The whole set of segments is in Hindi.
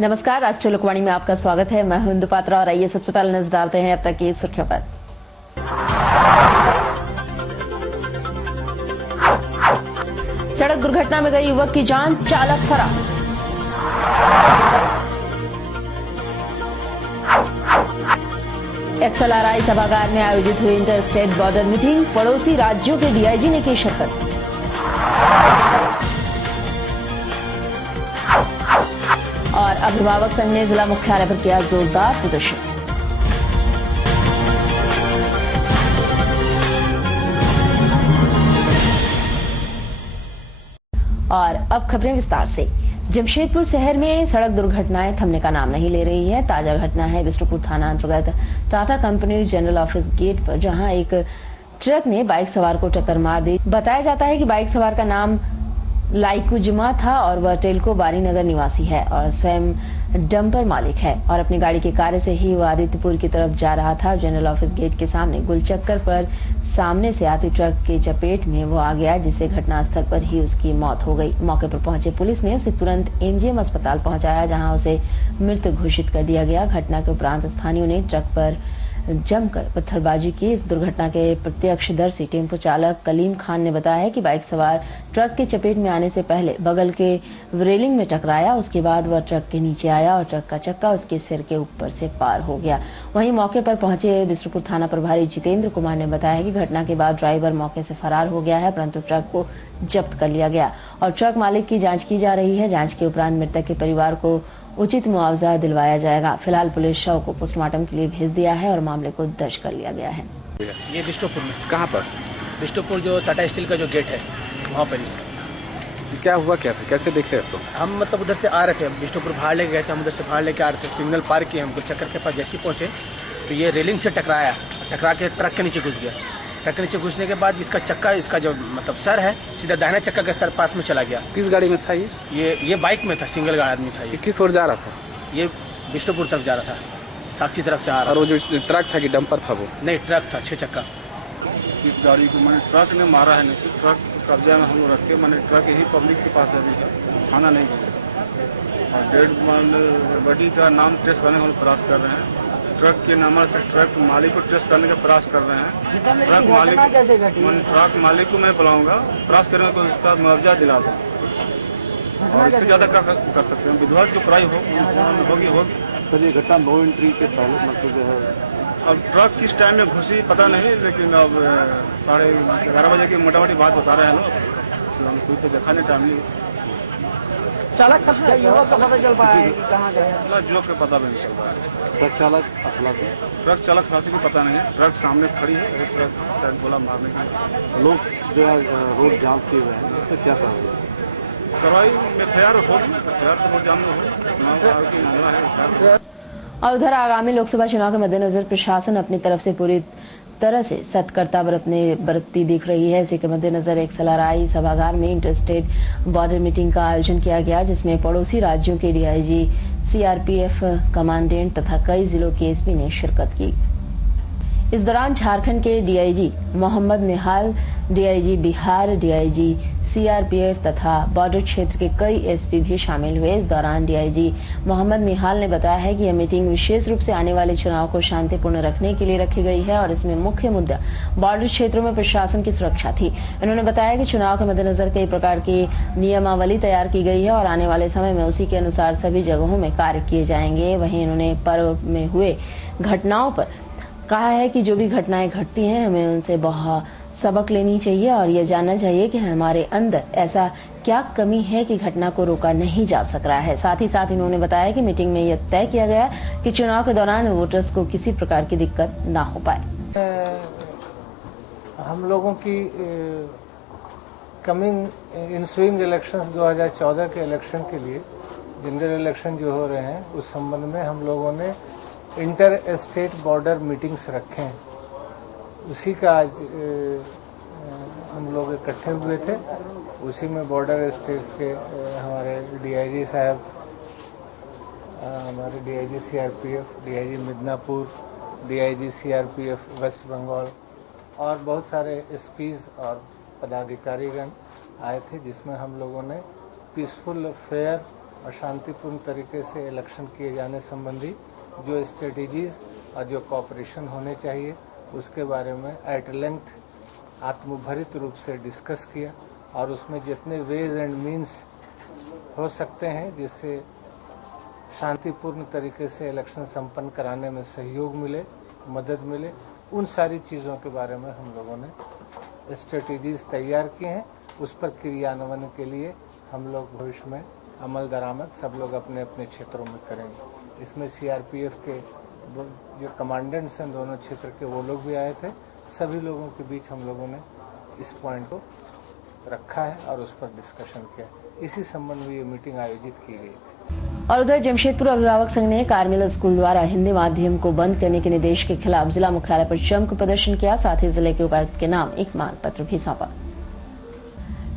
नमस्कार, राष्ट्रीय लोकवाणी में आपका स्वागत है। मैं हूं इंदु पात्रा और आइए सबसे पहले नजर डालते हैं अब तक की सुर्खियों पर। सड़क दुर्घटना में गई युवक की जान, चालक फरार। XLRI सभागार में आयोजित हुई इंटर स्टेट बॉर्डर मीटिंग, पड़ोसी राज्यों के डीआईजी ने की शिरकत। और अभिभावक संघ ने जिला मुख्यालय पर किया जोरदार प्रदर्शन। और अब खबरें विस्तार से। जमशेदपुर शहर में सड़क दुर्घटनाएं थमने का नाम नहीं ले रही है। ताजा घटना है बिष्टुपुर थाना अंतर्गत Tata company general office gate पर, जहां एक ट्रक ने बाइक सवार को टक्कर मार दी। बताया जाता है कि बाइक सवार का नाम लाइकुजमा था और वह टेलको बारी नगर निवासी है और स्वयं डंपर मालिक है और अपनी गाड़ी के कार्य से ही वह आदित्यपुर की तरफ जा रहा था। जनरल ऑफिस गेट के सामने गुलचक्कर पर सामने से आती ट्रक के चपेट में वो आ गया, जिससे घटनास्थल पर ही उसकी मौत हो गई। मौके पर पहुंचे पुलिस ने उसे तुरंत MGM अस्पताल पहुंचाया, जहां उसे मृत घोषित कर दिया गया। घटना के उपरांत स्थानीयों ने ट्रक पर जमकर पत्थरबाजी की। इस दुर्घटना के प्रत्यक्षदर्शी टेम्पो चालक कलीम खान ने बताया है कि बाइक सवार ट्रक के चपेट में आने से पहले बगल के रेलिंग में टकराया। उसके बाद वह ट्रक के नीचे आया और ट्रक का चक्का उसके सिर के ऊपर से पार हो गया। वहीं मौके पर पहुंचे बिष्टुपुर थाना प्रभारी जितेंद्र कुमार ने बताया कि घटना के बाद ड्राइवर मौके से फरार हो गया है, परंतु ट्रक को जब्त कर लिया गया और ट्रक मालिक की जाँच की जा रही है। जाँच के उपरांत मृतक के परिवार को उचित मुआवजा दिलवाया जाएगा। फिलहाल पुलिस शव को पोस्टमार्टम के लिए भेज दिया है और मामले को दर्ज कर लिया गया है। ये बिष्टुपुर में। कहाँ पर? बिष्टुपुर जो टाटा स्टील का जो गेट है वहाँ पर ही। क्या हुआ, क्या था, कैसे देखे आप? हम मतलब उधर से आ रहे थे, बिष्टुपुर बाहर लेके गए थे, हम उधर से बाहर लेके आ रहे थे। सिग्नल पार किए, हम चक्कर के पास जैसे ही पहुँचे तो ये रेलिंग से टकराया, टकरा के ट्रक के नीचे घुस गया। ट्रक के नीचे घुसने के बाद इसका चक्का, इसका जो मतलब सर है, सीधा दाहिना चक्का के सर पास में चला गया। किस गाड़ी में था ये बाइक में था, सिंगल आदमी था। ये किस ओर जा रहा था? ये बिष्टुपुर तरफ जा रहा था, साक्षी तरफ से आ रहा। और वो जो ट्रक था कि डंपर था? वो नहीं, ट्रक था, 6 चक्का। इस गाड़ी को मैंने ट्रक ने मारा है, नहीं ट्रक कब्जा में हम लोग रखे, मैंने ट्रक यही पब्लिक के पास अभी है, थाना नहीं गया। और डेड बॉडी का नाम ट्रेस करने हम प्रयास कर रहे हैं। ट्रक के नंबर से ट्रक मालिक को ट्रेस करने का प्रयास कर रहे हैं। ट्रक मालिक को मैं बुलाऊंगा, प्रयास करेंगे तो उसका मुआवजा दिला दें और इससे ज्यादा कर सकते हैं। विधवा की प्राई होगी। सर, ये घटना नो एंट्री के पहले मतलब जो है, अब ट्रक किस टाइम में घुसी पता नहीं, लेकिन अब 11:30 बजे की मोटा मोटी बात बता रहे हैं लोग। हम कोई तो देखा नहीं टाइमली। चालक कहाँ है? पता चल पाया है कहाँ गया? जो के पता भी नहीं चल रहा है। ट्रक चालक खलासी? ट्रक चालक खलासी को पता नहीं है। ट्रक सामने खड़ी है, ट्रक बोला मारने की। लोग जो है रोड जाम किए हुए हैं, उस पर क्या कार्रवाई? कार्रवाई FIR होगी, FIR तो रोड जाम में होगी। और उधर आगामी लोकसभा चुनाव के मद्देनजर प्रशासन अपनी तरफ से पूरी तरह से सतर्कता बरतती दिख रही है। इसी के मद्देनजर XLRI सभागार में इंटर स्टेट बॉर्डर मीटिंग का आयोजन किया गया, जिसमें पड़ोसी राज्यों के DIG, CRPF कमांडेंट तथा कई जिलों के SP ने शिरकत की। इस दौरान झारखंड के DIG मोहम्मद निहाल, DIG बिहार, DIG CRPF तथा बॉर्डर क्षेत्र के कई SP भी शामिल हुए। इस दौरान DIG मोहम्मद निहाल ने बताया है कि यह मीटिंग विशेष रूप से आने वाले चुनाव को शांतिपूर्ण रखने के लिए रखी गई है और इसमें मुख्य मुद्दा बॉर्डर क्षेत्रों में प्रशासन की सुरक्षा थी। उन्होंने बताया कि चुनाव के मद्देनजर कई प्रकार की नियमावली तैयार की गई है और आने वाले समय में उसी के अनुसार सभी जगहों में कार्य किए जाएंगे। वहीं उन्होंने पर्व में हुए घटनाओं पर कहा है कि जो भी घटनाएं घटती हैं, हमें उनसे बहुत सबक लेनी चाहिए और ये जानना चाहिए कि हमारे अंदर ऐसा क्या कमी है कि घटना को रोका नहीं जा सक रहा है। साथ ही साथ इन्होंने बताया कि मीटिंग में यह तय किया गया कि चुनाव के दौरान वोटर्स को किसी प्रकार की दिक्कत ना हो पाए। हम लोगों की कमिंग इंस्विंग इलेक्शंस 2014 के इलेक्शन के लिए जनरल इलेक्शन जो हो रहे हैं, उस संबंध में हम लोगों ने इंटर स्टेट बॉर्डर मीटिंग्स रखे हैं। उसी का आज हम लोग इकट्ठे हुए थे। उसी में बॉर्डर स्टेट्स के हमारे DIG साहब, हमारे DIG CRPF, DIG Midnapore, DIG CRPF West Bengal और बहुत सारे SPs और पदाधिकारीगण आए थे, जिसमें हम लोगों ने पीसफुल, फेयर और शांतिपूर्ण तरीके से इलेक्शन किए जाने संबंधी जो स्ट्रेटेजीज और जो कोऑपरेशन होने चाहिए उसके बारे में एट लेंथ आत्मभरित रूप से डिस्कस किया और उसमें जितने वेज एंड मीन्स हो सकते हैं जिससे शांतिपूर्ण तरीके से इलेक्शन संपन्न कराने में सहयोग मिले, मदद मिले, उन सारी चीज़ों के बारे में हम लोगों ने स्ट्रेटेजीज तैयार की हैं। उस पर क्रियान्वयन के लिए हम लोग भविष्य में अमल दरामद सब लोग अपने अपने क्षेत्रों में करेंगे। इसमें सीआरपीएफ के जो कमांडेंट्स हैं दोनों क्षेत्र के वो लोग भी आए थे। सभी लोगों के बीच हम लोगों ने इस पॉइंट को रखा है और उस पर डिस्कशन किया। इसी संबंध में ये मीटिंग आयोजित की गई थी। और उधर जमशेदपुर अभिभावक संघ ने कार्मेल स्कूल द्वारा हिंदी माध्यम को बंद करने के निर्देश के खिलाफ जिला मुख्यालय पर जमकर प्रदर्शन किया। साथ ही जिले के उपायुक्त के नाम एक मांग पत्र भी सौंपा।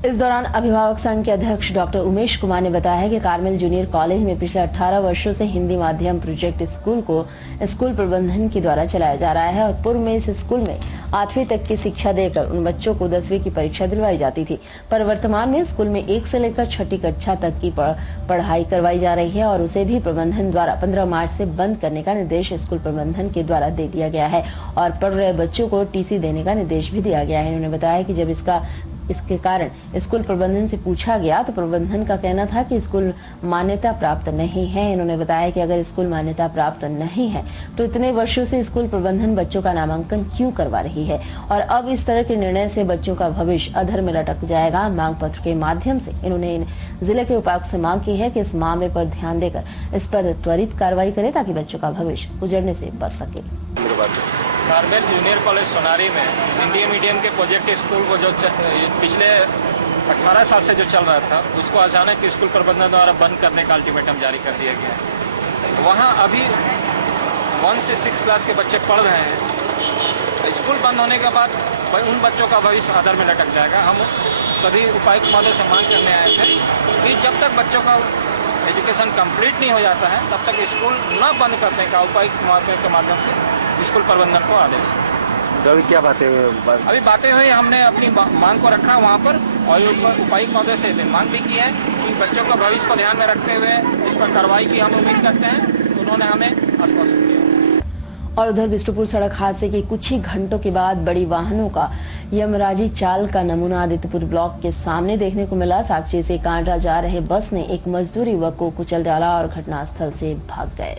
इस दौरान अभिभावक संघ के अध्यक्ष डॉक्टर उमेश कुमार ने बताया कि कार्मेल जूनियर कॉलेज में पिछले 18 वर्षों से हिंदी माध्यम प्रोजेक्ट स्कूल को स्कूल प्रबंधन के द्वारा चलाया जा रहा है और पूर्व में इस स्कूल में 8वीं तक की शिक्षा देकर उन बच्चों को 10वीं की परीक्षा दिलवाई जाती थी, पर वर्तमान में स्कूल में 1 से लेकर 6ठी कक्षा तक की पढ़ाई करवाई जा रही है और उसे भी प्रबंधन द्वारा 15 मार्च से बंद करने का निर्देश स्कूल प्रबंधन के द्वारा दे दिया गया है और पढ़ रहे बच्चों को टीसी देने का निर्देश भी दिया गया है। उन्होंने बताया कि जब इसके कारण स्कूल प्रबंधन से पूछा गया तो प्रबंधन का कहना था कि स्कूल मान्यता प्राप्त नहीं है। इन्होंने बताया कि अगर स्कूल मान्यता प्राप्त नहीं है तो इतने वर्षों से स्कूल प्रबंधन बच्चों का नामांकन क्यों करवा रही है और अब इस तरह के निर्णय से बच्चों का भविष्य अधर में लटक जाएगा। मांग पत्र के माध्यम से इन्होंने जिले के उपायुक्त से मांग की है कि इस मामले पर ध्यान देकर इस पर त्वरित कार्रवाई करे ताकि बच्चों का भविष्य उजड़ने से बच सके। कार्मेल जूनियर कॉलेज सोनारी में हिंदी मीडियम के प्रोजेक्ट स्कूल को जो पिछले 18 साल से जो चल रहा था उसको अचानक स्कूल प्रबंधन द्वारा बंद करने का अल्टीमेटम जारी कर दिया गया है। वहाँ अभी 1 से 6 क्लास के बच्चे पढ़ रहे हैं। स्कूल बंद होने के बाद उन बच्चों का भविष्य अधर में लटक जाएगा। हम सभी उपायुक्त महोदय से मांग करने आए थे कि जब तक बच्चों का एजुकेशन कंप्लीट नहीं हो जाता है तब तक स्कूल न बंद करने का उपायुक्त महोदय के माध्यम से स्कूल प्रबंधन को आदेश। तो अभी क्या बातें अभी बातें हुई, हमने अपनी मांग को रखा वहाँ पर और उपायुक्त महोदय से मांग भी की है कि बच्चों का भविष्य को ध्यान में रखते हुए इस पर कार्रवाई की हम उम्मीद करते हैं। तो उन्होंने हमें आश्वस्त किया। और उधर बिष्टुपुर सड़क हादसे के कुछ ही घंटों के बाद बड़ी वाहनों का यमराजी चाल का नमूना आदित्यपुर ब्लॉक के सामने देखने को मिला। साक्षी से कांडरा जा रहे बस ने एक मजदूर युवक को कुचल डाला और घटनास्थल से भाग गए।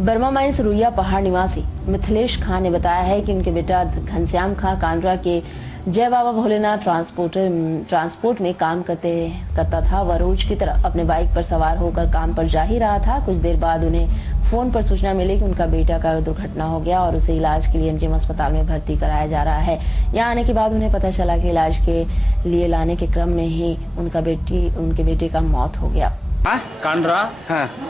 बर्मा माइंस रुइया पहाड़ निवासी मिथिलेश खान ने बताया है कि उनके बेटा घनश्याम खां कांडरा के जय बाबा भोलेनाथ ट्रांसपोर्ट में काम करता था। वह रोज की तरह अपने बाइक पर सवार होकर काम पर जा ही रहा था। कुछ देर बाद उन्हें फोन पर सूचना मिली कि उनका बेटा का दुर्घटना हो गया और उसे इलाज के लिए एमजीएम अस्पताल में भर्ती कराया जा रहा है। यहाँ आने के बाद उन्हें पता चला कि इलाज के लिए लाने के क्रम में ही उनके बेटे का मौत हो गया। कांडरा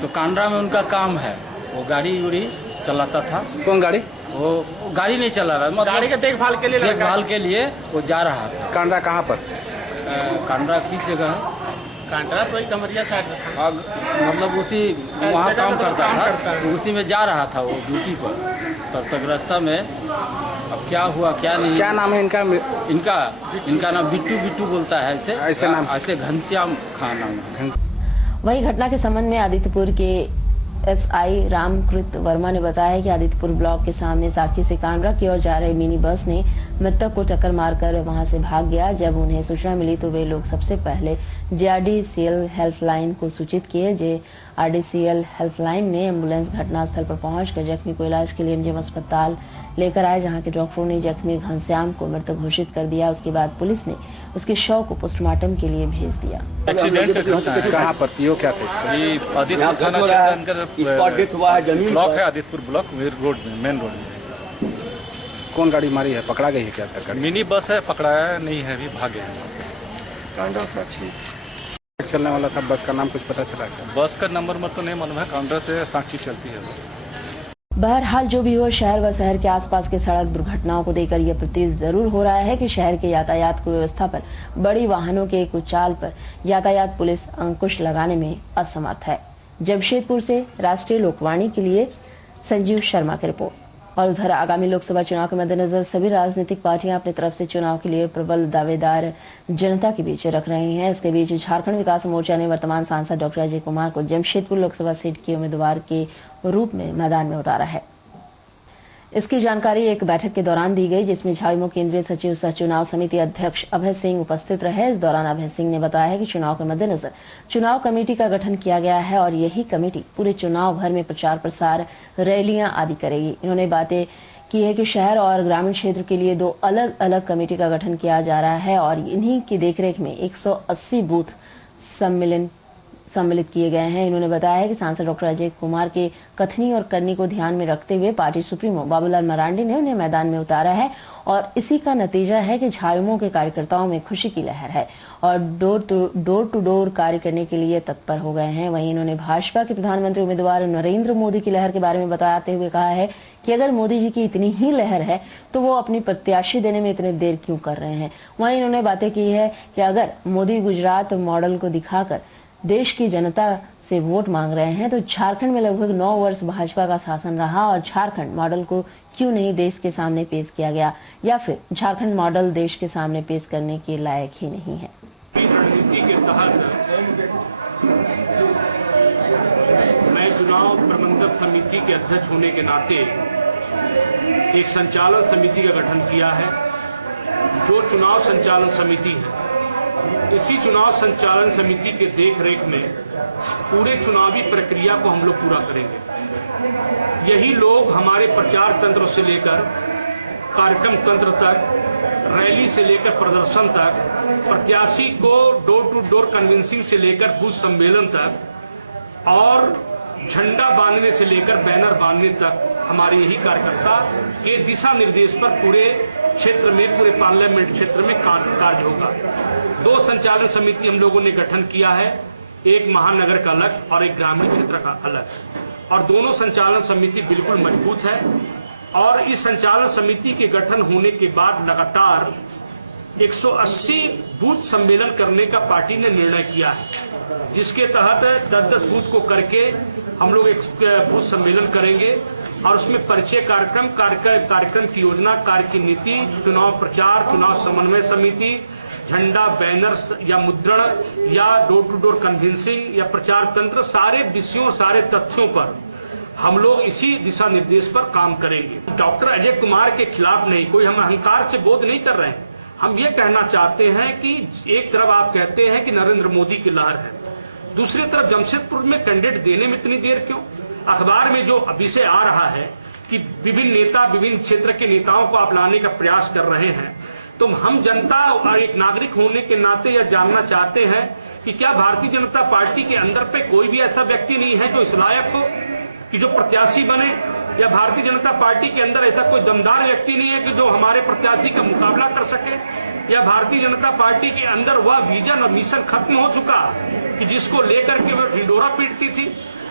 तो कांडरा में उनका काम है, वो गाड़ी उड़ी चलाता था। कौन गाड़ी? वो गाड़ी नहीं चला रहा, मतलब गाड़ी के देखभाल के लिए वो जा रहा था। कांडरा कहाँ पर? कांडरा किस जगह? कांडरा तो कमरिया साइड था। मतलब उसी वहाँ काम करता था, तो उसी में जा रहा था वो ड्यूटी पर। तब तक रास्ता में अब क्या हुआ क्या नहीं। क्या नाम है इनका? इनका नाम बिट्टू बोलता है। ऐसे नाम ऐसे घनश्याम खां नाम है। वही घटना के संबंध में आदित्यपुर के एसआई रामकृत वर्मा ने बताया कि आदित्यपुर ब्लॉक के सामने साक्षी से कांडरा की ओर जा रही मिनी बस ने मृतक को टक्कर मारकर वहां से भाग गया। जब उन्हें सूचना मिली तो वे लोग सबसे पहले जेआरडीसीएल हेल्पलाइन को सूचित किए। जेआरडीसीएल हेल्पलाइन ने एम्बुलेंस घटनास्थल पर पहुंचकर जख्मी को इलाज के लिए एमजीएम अस्पताल लेकर आए, जहां के डॉक्टरों ने जख्मी घनश्याम को मृत घोषित कर दिया। उसके बाद पुलिस ने उसके शव को पोस्टमार्टम के लिए भेज दिया। एक्सीडेंट कहाँ पर? पियो क्या था इसका? ये आदित्यपुर थाना क्षेत्र ब्लॉक है, आदित्यपुर ब्लॉक मेन रोड में। कौन गाड़ी मारी है? पकड़ा गई है क्या तक? मिनी बस है, पकड़ाया नहीं है, अभी भागे हैं। कांडरा साक्षी चलने वाला था, बस का नाम कुछ पता चला क्या? बस का नंबर तो नहीं मालूम है, कांडरा से साक्षी चलती है बस। बहरहाल जो भी हो, शहर व शहर के आसपास के सड़क दुर्घटनाओं को देखकर यह प्रतीत जरूर हो रहा है कि शहर के यातायात को व्यवस्था पर बड़ी वाहनों के कुचाल पर यातायात पुलिस अंकुश लगाने में असमर्थ है। जमशेदपुर से राष्ट्रीय लोकवाणी के लिए संजीव शर्मा की रिपोर्ट। और उधर आगामी लोकसभा चुनाव के मद्देनजर सभी राजनीतिक पार्टियां अपनी तरफ से चुनाव के लिए प्रबल दावेदार जनता के बीच रख रही हैं। इसके बीच झारखंड विकास मोर्चा ने वर्तमान सांसद डॉक्टर अजय कुमार को जमशेदपुर लोकसभा सीट के उम्मीदवार के रूप में मैदान में उतारा है। इसकी जानकारी एक बैठक के दौरान दी गई, जिसमें झाविमो केंद्रीय सचिव सह चुनाव समिति अध्यक्ष अभय सिंह उपस्थित रहे। इस दौरान अभय सिंह ने बताया है कि चुनाव के मद्देनजर चुनाव कमेटी का गठन किया गया है और यही कमेटी पूरे चुनाव भर में प्रचार प्रसार, रैलियां आदि करेगी। इन्होंने बातें की है कि शहर और ग्रामीण क्षेत्र के लिए 2 अलग अलग कमेटी का गठन किया जा रहा है और इन्हीं की देखरेख में 180 बूथ सम्मिलित किए गए हैं। इन्होंने बताया है कि सांसद डॉक्टर अजय कुमार के कथनी और करनी को ध्यान में रखते हुए पार्टी सुप्रीमो बाबूलाल मरांडी ने उन्हें मैदान में उतारा है और इसी का नतीजा है कि झाविमो के कार्यकर्ताओं में खुशी की लहर है और डोर टू डोर कार्य करने के लिए तत्पर हो गए हैं। वहीं इन्होंने भाजपा के प्रधानमंत्री उम्मीदवार नरेंद्र मोदी की लहर के बारे में बताते हुए कहा है कि अगर मोदी जी की इतनी ही लहर है तो वो अपनी प्रत्याशी देने में इतने देर क्यों कर रहे हैं। वहीं इन्होंने बातें की है कि अगर मोदी गुजरात मॉडल को दिखाकर देश की जनता से वोट मांग रहे हैं तो झारखंड में लगभग 9 वर्ष भाजपा का शासन रहा और झारखंड मॉडल को क्यों नहीं देश के सामने पेश किया गया, या फिर झारखंड मॉडल देश के सामने पेश करने के लायक ही नहीं है। रणनीति के तहत मैं चुनाव प्रबंधक समिति के अध्यक्ष होने के नाते एक संचालन समिति का गठन किया है। जो चुनाव संचालन समिति है, इसी चुनाव संचालन समिति के देखरेख में पूरे चुनावी प्रक्रिया को हम लोग पूरा करेंगे। यही लोग हमारे प्रचार तंत्र से लेकर कार्यक्रम तंत्र तक, रैली से लेकर प्रदर्शन तक, प्रत्याशी को डोर टू डोर कन्विंसिंग से लेकर बूथ सम्मेलन तक और झंडा बांधने से लेकर बैनर बांधने तक हमारे यही कार्यकर्ता के दिशा निर्देश पर पूरे क्षेत्र में, पूरे पार्लियामेंट क्षेत्र में कार्य होगा। 2 संचालन समिति हम लोगों ने गठन किया है, एक महानगर का अलग और एक ग्रामीण क्षेत्र का अलग, और दोनों संचालन समिति बिल्कुल मजबूत है। और इस संचालन समिति के गठन होने के बाद लगातार 180 बूथ सम्मेलन करने का पार्टी ने निर्णय किया है, जिसके तहत 10-10 बूथ को करके हम लोग एक बूथ सम्मेलन करेंगे और उसमें परिचय कार्यक्रम की योजना, कार्य की नीति, चुनाव प्रचार, चुनाव समन्वय समिति, झंडा, बैनर या मुद्रण या डोर टू डोर कन्विंसिंग या प्रचार तंत्र, सारे विषयों, सारे तथ्यों पर हम लोग इसी दिशा निर्देश पर काम करेंगे। डॉक्टर अजय कुमार के खिलाफ नहीं, कोई हम अहंकार से बोध नहीं कर रहे हैं। हम ये कहना चाहते हैं कि एक तरफ आप कहते हैं कि नरेंद्र मोदी की लहर है, दूसरी तरफ जमशेदपुर में कैंडिडेट देने में इतनी देर क्यों? अखबार में जो विषय आ रहा है कि विभिन्न नेता, विभिन्न क्षेत्र के नेताओं को आप लाने का प्रयास कर रहे हैं, तो हम जनता और एक नागरिक होने के नाते यह जानना चाहते हैं कि क्या भारतीय जनता पार्टी के अंदर पे कोई भी ऐसा व्यक्ति नहीं है जो इस लायक हो कि जो प्रत्याशी बने, या भारतीय जनता पार्टी के अंदर ऐसा कोई दमदार व्यक्ति नहीं है कि जो हमारे प्रत्याशी का मुकाबला कर सके, या भारतीय जनता पार्टी के अंदर वह विजन और मिशन खत्म हो चुका कि जिसको लेकर के वह ढिंडोरा पीटती थी।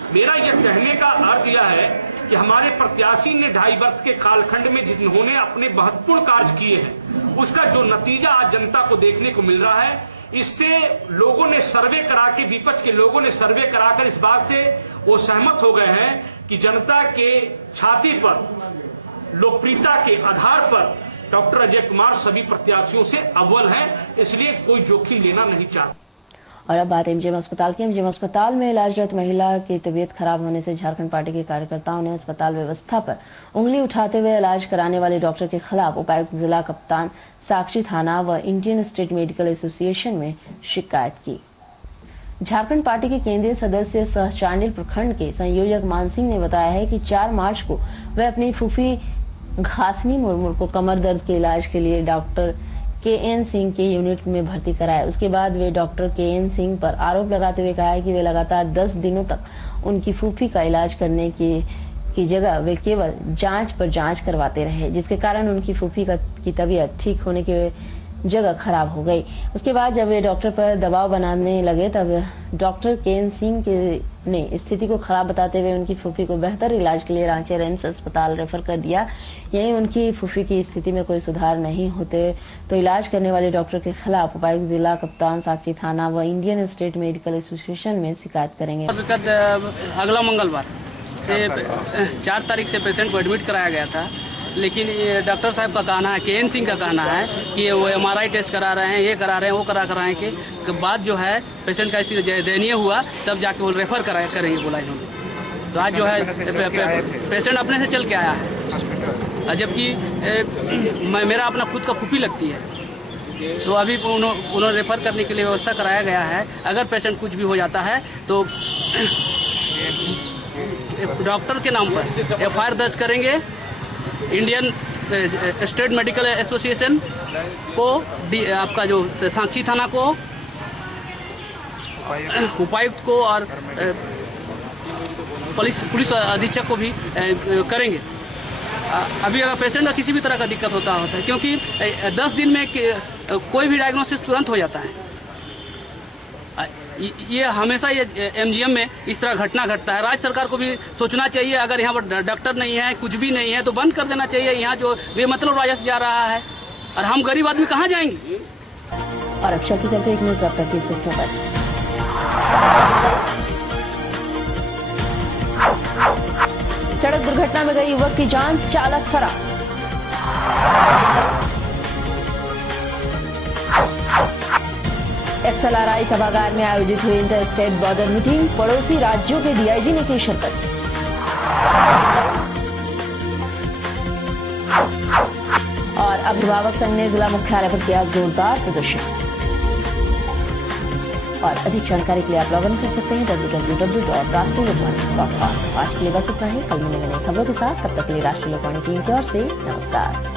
मेरा यह कहने का अर्थ यह है कि हमारे प्रत्याशी ने 2.5 वर्ष के कालखंड में जिन्होंने अपने महत्वपूर्ण कार्य किए हैं, उसका जो नतीजा आज जनता को देखने को मिल रहा है, इससे लोगों ने सर्वे करा के, विपक्ष के लोगों ने सर्वे कराकर इस बात से वो सहमत हो गए हैं कि जनता के छाती पर, लोकप्रियता के आधार पर डॉक्टर अजय कुमार सभी प्रत्याशियों से अव्वल हैं, इसलिए कोई जोखिम लेना नहीं चाहता। और अब बात एमजीएम अस्पताल की। एमजीएम अस्पताल में इलाजरत महिला की तबीयत खराब होने से झारखंड पार्टी के कार्यकर्ताओं ने अस्पताल व्यवस्था पर उंगली उठाते हुए इलाज कराने वाले डॉक्टर के खिलाफ उपायुक्त जिला कप्तान, साक्षी थाना व इंडियन स्टेट मेडिकल एसोसिएशन में शिकायत की। झारखंड पार्टी के केंद्रीय सदस्य सह चांडिल प्रखंड के संयोजक मान सिंह ने बताया है कि 4 मार्च को वह अपनी फूफी घासनी मुर्मू को कमर दर्द के इलाज के लिए डॉक्टर KN सिंह के यूनिट में भर्ती कराया। उसके बाद वे डॉक्टर KN सिंह पर आरोप लगाते हुए कहा है कि वे लगातार 10 दिनों तक उनकी फूफी का इलाज करने की जगह वे केवल जांच पर जांच करवाते रहे, जिसके कारण उनकी फूफी की तबीयत ठीक होने के जगह खराब हो गई। उसके बाद जब वे डॉक्टर पर दबाव बनाने लगे तब डॉक्टर KN सिंह ने स्थिति को खराब बताते हुए उनकी फूफी को बेहतर इलाज के लिए रांची रेंज अस्पताल रेफर कर दिया। यहीं उनकी फूफी की स्थिति में कोई सुधार नहीं होते तो इलाज करने वाले डॉक्टर के खिलाफ उपायुक्त जिला कप्तान, साक्षी थाना व इंडियन स्टेट मेडिकल एसोसिएशन में शिकायत करेंगे। अगला मंगलवार तारीख से पेशेंट को एडमिट कराया गया था, लेकिन डॉक्टर साहब का कहना है, KN सिंह का कहना है कि वो MRI टेस्ट करा रहे हैं, ये करा रहे हैं, वो करा रहे हैं कि बाद जो है पेशेंट का स्थिति दयनीय हुआ तब जाके वो रेफर करेंगे बोला इन्होंने। तो आज जो है पेशेंट अपने से चल के आया है, जबकि मेरा अपना खुद का फूफी लगती है, तो अभी उन्होंने रेफर करने के लिए व्यवस्था कराया गया है। अगर पेशेंट कुछ भी हो जाता है तो डॉक्टर के नाम पर FIR दर्ज करेंगे, इंडियन स्टेट मेडिकल एसोसिएशन को, आपका जो सांची थाना को, उपायुक्त को और पुलिस अधीक्षक को भी करेंगे। अभी अगर पेशेंट का किसी भी तरह का दिक्कत होता है, क्योंकि 10 दिन में कोई भी डायग्नोसिस तुरंत हो जाता है। ये हमेशा ये MGM में इस तरह घटना घटता है। राज्य सरकार को भी सोचना चाहिए, अगर यहाँ पर डॉक्टर नहीं है, कुछ भी नहीं है, तो बंद कर देना चाहिए। यहाँ जो बेमतलब राजस्व जा रहा है और हम गरीब आदमी कहाँ जाएंगे। और अब चलते चलते एक न्यूज रखते हैं सूत्रों पर। सड़क दुर्घटना में गई युवक की जान, चालक फरार। XLRI सभागार में आयोजित हुई इंटर स्टेट बॉर्डर मीटिंग, पड़ोसी राज्यों के DIG ने की शिरकत। और अभिभावक संघ ने जिला मुख्यालय पर किया जोरदार प्रदर्शन। और अधिक जानकारी के लिए आप लॉग इन कर सकते हैं www.rashtriya.com। आज के लिए बस इतना ही, कल मिलेंगे नई खबरों के साथ। तब तक के लिए राष्ट्रीय लोकवाणी टीम की ओर से नमस्कार।